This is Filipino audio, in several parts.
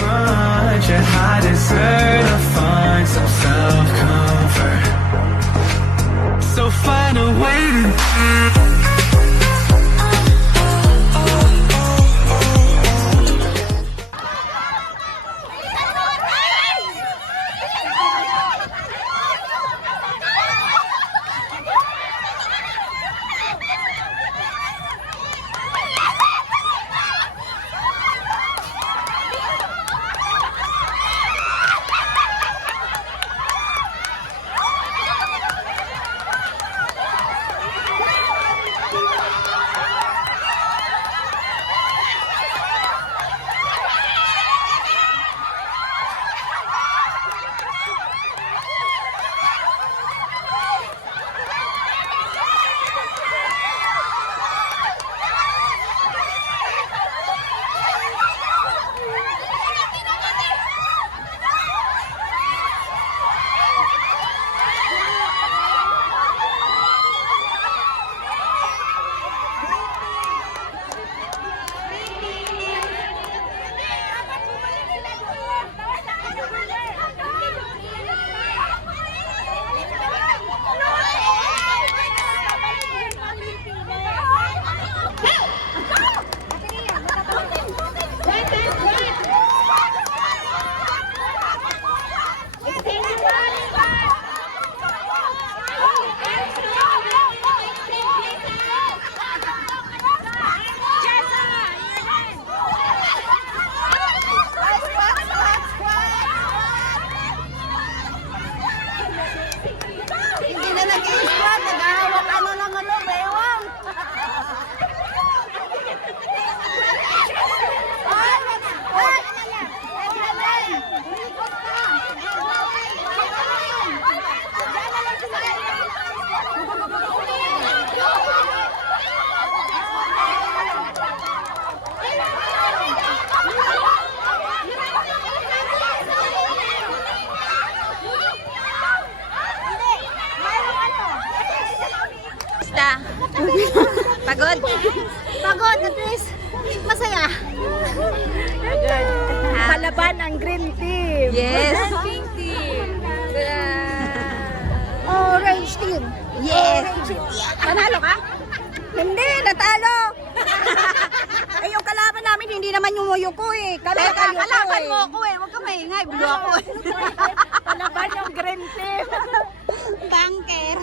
much, and I deserve to find some self-comfort. So find a way to Pagod? Pagod, at least masaya. Pagod. Palaban ang green team. Yes. Pink team. Orange team. Yes. Panalo ka? Hindi, natalo. Eh, yung kalaban namin, hindi naman yung Moyuko eh. Kami nakayuko Kalaban eh. mo ako eh. Huwag ka maingay. Bilo ako eh. Palaban yung green team. Bunker.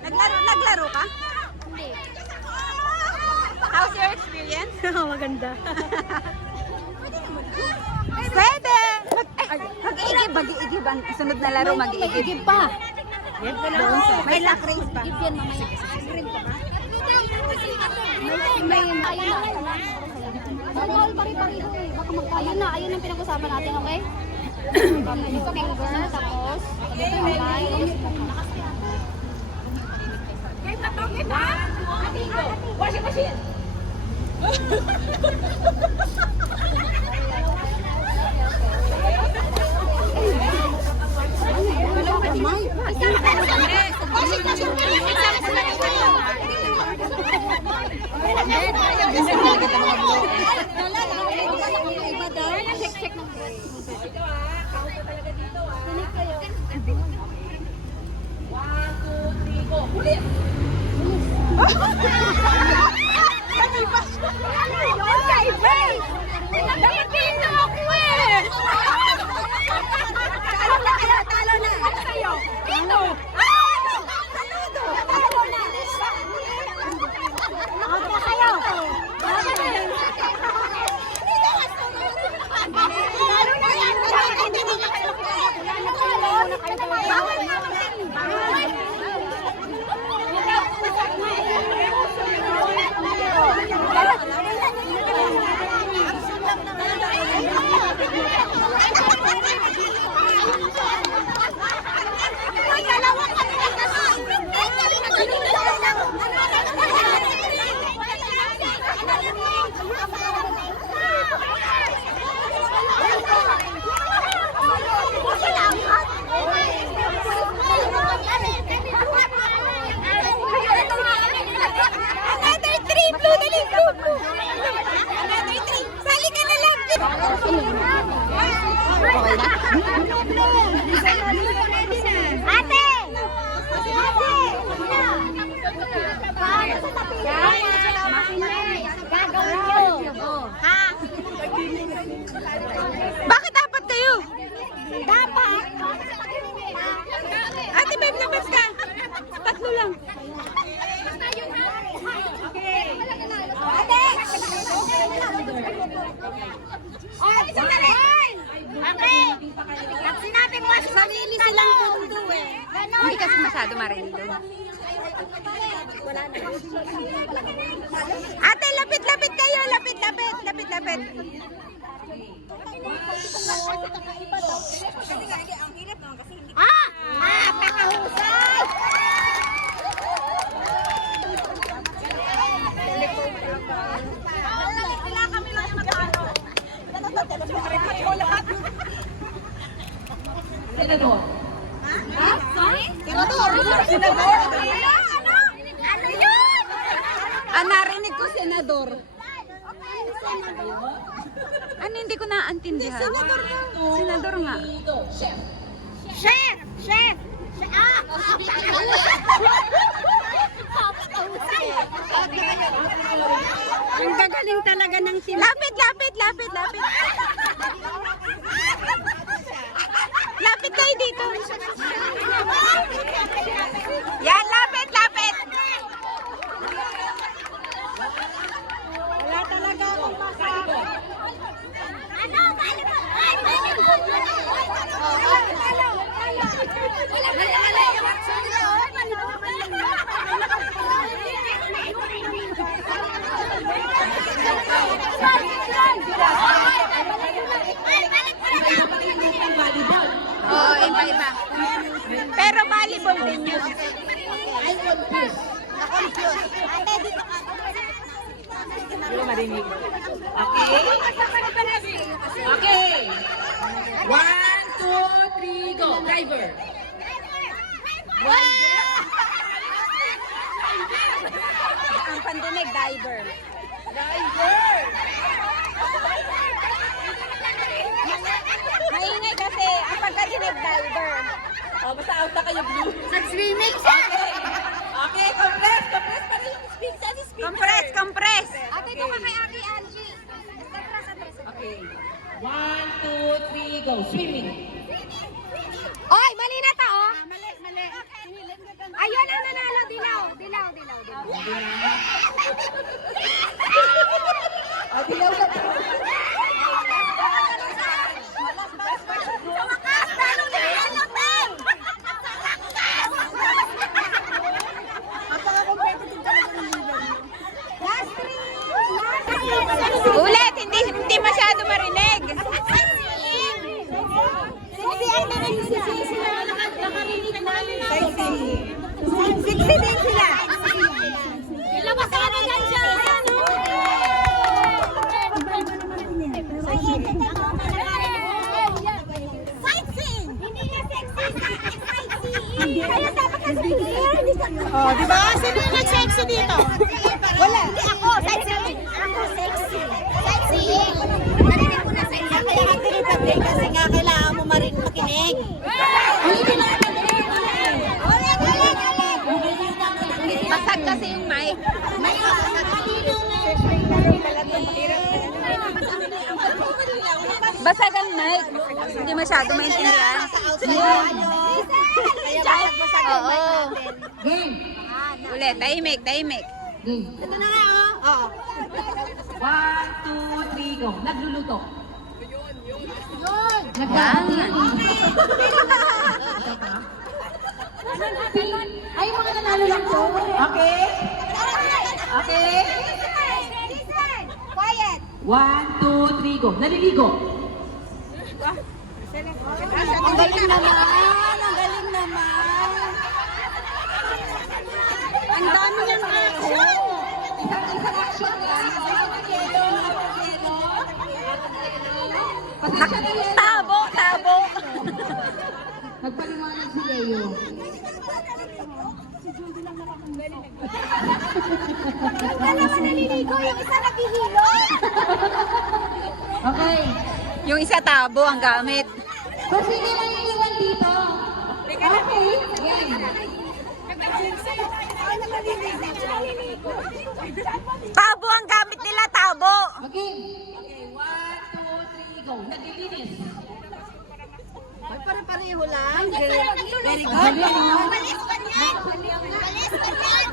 Naglaro ka? Hindi. How's your experience? Maganda. Pwede! Mag-iigib ang sunod na laro, mag-iigib. Igib pa. May sack race pa. Igib yan mamaya. Green ka ba? May ayun na. Bawal pari-pariho eh. Baka ayun na, ayun ang pinag-usapan natin, okay? Finger, tapos kamay. Washing machine! Check ng ito talaga dito kayo. 1, 2, 3, go. Ulit! Dalawa Ate! Gagawin nyo. Ha? Bakit apat kayo? Dapat. Ate Beb, labas ka. Tatlo lang. Ate! Oy, sandali! Ate! Pag sinabing mas sarili silang mundo eh. Ganon. Hindi kasi masyado marinig doon. Ate, lapit-lapit kayo. Lapit-lapit. Lapit-lapit. Ah! Napakahusay! Wala kami lang magkano. Senador. Ha? Sorry? Senador? Ano? Ano yun? Ah, narinig ko, Senador. Ano, hindi ko naintindihan. Senador nga. Senador nga. Chef! Chef! Chef! Ah! Ang gagaling talaga ng team. Lapit, lapit, lapit, lapit. Lapit kayo dito. Yan, lapit, lapit. Wala talaga akong masabi. Ano? Ay, Oo, iba-iba. Pero volleyball din yun. Ay, confused. Na-confused. Ate, dito ka. Okay. 1, 2, 3, go. Driver. Ang pandinig, diver. Maingay kasi ang pagkadinig, diver. Oh, basta out na kayo, blue. Nag-swimming siya. Okay, compress. Compress para yung speak. Saan speak? Compress, compress. Ate, ito ka kay Ate Angie. Okay. 1, 2, 3, go. Swimming. Oy, mali na to, oh. Mali. Ayun ang nanalo, dilaw. Dilaw. Oh, dilaw na. Sa wakas, talo na nanalo, Teng! Last three! Ulit, hindi masyado marinig. Sexy ay narinig si Sexy na nakarinig namin. Sexy din sila. Ilabas ka na dyan siya. Sightseeing! Hindi na sexy, sightseeing! Kaya dapat kasi clear. Oh, di ba? Sino yung nag-sexy dito? Wala. Hindi ako, sightseeing. Ako sexy. Sightseeing. Narinig ko na sexy. Kaya ang tinitabi kasi nga kailangan mo marin makinig. Basag kasi yung mic. Basag ang mic. Hindi masyado maintindihan. Oo. Ulit, tahimik. Ito na nga, oh. 1, 2, 3, go. Nagluluto. Yan. Ay, mga nanalo lang po. Okay. Okay. Quiet. 1, 2, 3, go. Naliligo. Ang galing naman. Ang dami niyang ako. Tabo. Nagpaliwanag si Leo. Dalawa naliligo, yung isa naghihilo. Okay. Yung isa tabo ang gamit. Kung sino lang yung iwan dito. Okay. Yan. Tabo ang gamit nila, tabo. Okay. Okay, 1, 2, 3, go. Naglilinis. Pare-pareho lang. Very good. Walis, ganyan. Walis, ganyan.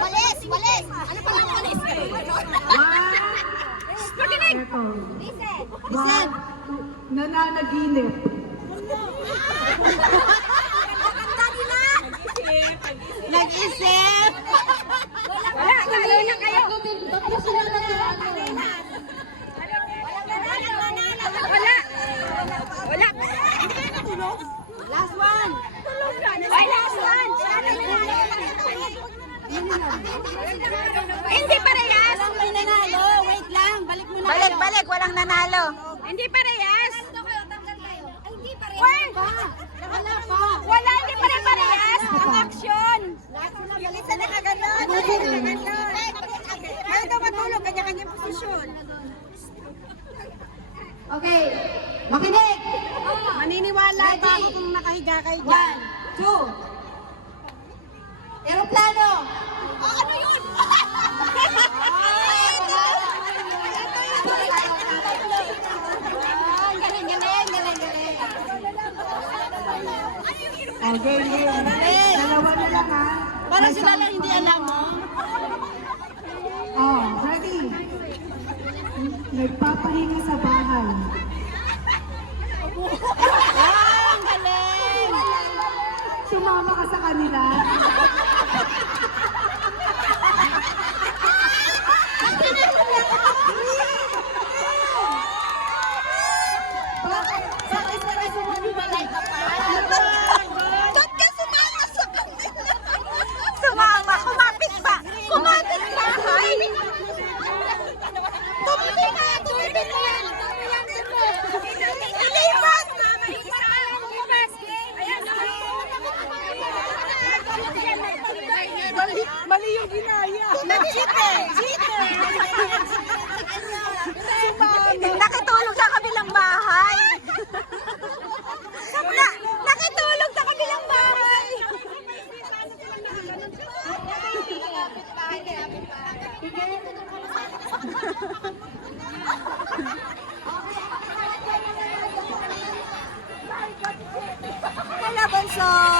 Walis, walis. Ano pa lang walis? Pakinig. Listen. Listen. Nananaginip. Nag-isip. Wala, tuloy na kayo. Tatlo sila na Wala. Wala. Hindi kayo natulog? Last one. Tulog na. Ay, last one. Hindi parehas. Walang may nanalo. Wait lang. Balik mo na Balik, balik, walang nanalo. Hindi parehas. Ay, hindi parehas. Wala pa. Wala, hindi pare-parehas. Ang action. Yung isa nakaganon. Kaya daw matulog, kanya-kanyang posisyon. Okay. Makinig. Maniniwala ba ako kung nakahiga kayo dyan? 2. Aeroplano. Oh, ano yun? Galing, galing, galing, galing. Okay, okay. Dalawa na lang ha. Para sila lang hindi alam mo. Oh, ready. Nagpapahinga sa bahay. Ah, ang galing. Sumama ka sa kanila. Bakit ka sumaliwalay ka pa? Ba't ka sumama sa kanila? Sumama, kumapit ba? Kumapit ba? Ay, Tumiti ka! Tumiti ka! ilipat! Mali yung ginaya. Nag-cheater! Cheater! Nakitulog sa kabilang bahay. Nakitulog sa kabilang bahay. Wala, Bonso!